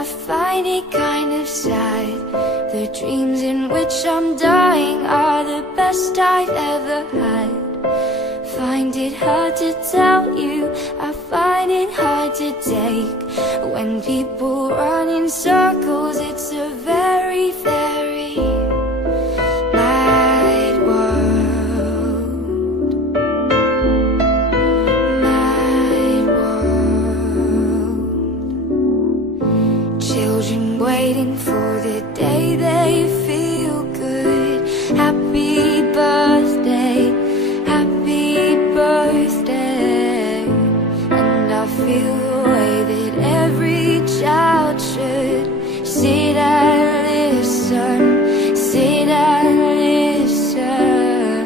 I find it kind of sad. The dreams in which I'm dying are the best I've ever had. Find it hard to tell you, I find it hard to take. When people run in circles, it's a very, very mad world. Mad world. Children waiting for the day they feel good. Happy birthday, happy birthday. And I feel the way that every child should sit and listen, sit and listen.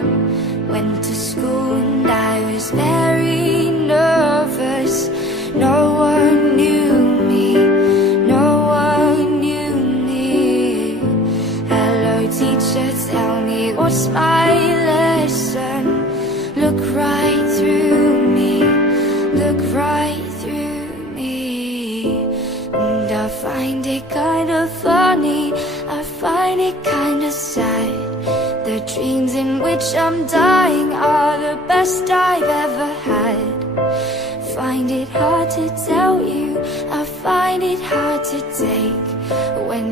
Went to school and I was very nervous. No one knew me, no one knew me. Hello teacher, tell me what's my lesson. Look right through me, look right through me. And I find it kind of funny, I find it kind of sad. The dreams in which I'm dying are the best I've ever had. Find it hard to tell you, I find it hard to take. When